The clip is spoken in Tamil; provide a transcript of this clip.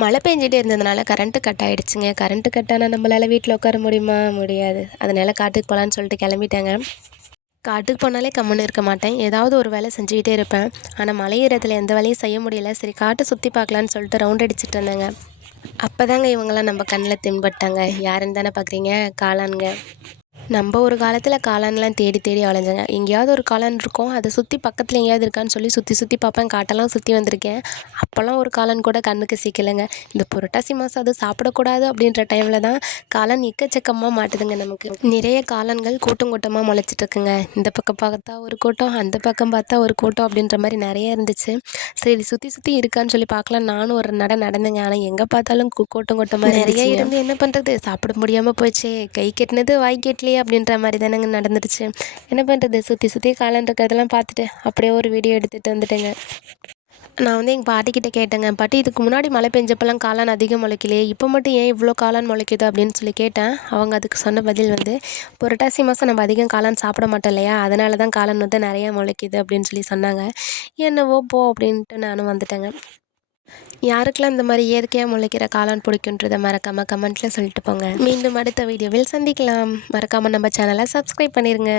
மழை பெஞ்சிட்டே இருந்ததுனால கரண்ட்டு கட் ஆகிடுச்சுங்க. கரண்ட்டு கட் ஆனால் நம்மளால் வீட்டில் உட்கார முடியுமா? முடியாது. அதனால் காட்டுக்கு போகலான்னு சொல்லிட்டு கிளம்பிட்டேங்க. காட்டுக்கு போனாலே கம்முன்னு இருக்க மாட்டேன். ஏதாவது ஒரு வேலை செஞ்சுக்கிட்டே இருப்பேன். ஆனால் மலை ஏறத்தில் எந்த வேலையும் செய்ய முடியல. சரி காட்டை சுற்றி பார்க்கலான்னு சொல்லிட்டு ரவுண்ட் அடிச்சுட்டு இருந்தேங்க. அப்போ தாங்க இவங்களாம் நம்ம கண்ணில் தென்பட்டாங்க. யாருன்னு தானே பார்க்குறீங்க? காளான்ங்க. நம்ம ஒரு காலத்தில் காளான்லாம் தேடி தேடி அலைஞ்சேங்க. எங்கேயாவது ஒரு காளான் இருக்கும், அதை சுற்றி பக்கத்தில் எங்கேயாவது இருக்கான்னு சொல்லி சுற்றி சுற்றி பார்ப்பேன். காட்டெல்லாம் சுற்றி வந்திருக்கேன். அப்போல்லாம் ஒரு காளான் கூட கண்ணுக்கு சிக்கலைங்க. இந்த புரட்டாசி மாதம் அது சாப்பிடக்கூடாது அப்படின்ற டைமில் தான் காளான் எக்கச்சக்கமாக மாட்டுதுங்க. நமக்கு நிறைய காளான்கள் கூட்டம் கூட்டமாக முளைச்சிட்ருக்குங்க. இந்த பக்கம் பார்த்தா ஒரு கூட்டம், அந்த பக்கம் பார்த்தா ஒரு கூட்டம் அப்படின்ற மாதிரி நிறைய இருந்துச்சு. சரி சுற்றி சுற்றி இருக்கான்னு சொல்லி பார்க்கலாம் நானும் ஒரு நடந்தேங்க. ஆனால் எங்கே பார்த்தாலும் கூட்டம் கூட்டமாக நிறைய இருந்து என்ன பண்ணுறது, சாப்பிட முடியாமல் போச்சு. கை கெட்டினது வாய் கெட்டலையே அப்படின்ற மாதிரி தானேங்க நடந்துருச்சு. என்ன பண்ணுறது, சுற்றி சுற்றி காளான் இருக்கிறதெல்லாம் பார்த்துட்டு அப்படியே ஒரு வீடியோ எடுத்துகிட்டு வந்துட்டேங்க. நான் வந்து எங்கள் பாட்டிக்கிட்ட கேட்டேங்க, பாட்டி இதுக்கு முன்னாடி மழை பெஞ்சப்பெல்லாம் காளான் அதிகம் முளைக்கலையே, இப்போ மட்டும் ஏன் இவ்வளோ காளான் முளைக்குது அப்படின்னு சொல்லி கேட்டேன். அவங்க அதுக்கு சொன்ன பதில் வந்து, புரட்டாசி மாதம் நம்ம அதிகம் காளான் சாப்பிட மாட்டோம் இல்லையா, அதனால தான் காளான் வந்து நிறையா முளைக்குது அப்படின்னு சொல்லி சொன்னாங்க. என்னவோ போ அப்படின்ட்டு நானும் வந்துட்டேங்க. யாருக்கெல்லாம் இந்த மாதிரி இயற்கையாக முளைக்கிற காளான் பிடிக்குன்றதை மறக்காமல் கமெண்ட்டில் சொல்லிட்டு போங்க. மீண்டும் அடுத்த வீடியோவில் சந்திக்கலாம். மறக்காமல் நம்ம சேனலை சப்ஸ்கிரைப் பண்ணிடுங்க.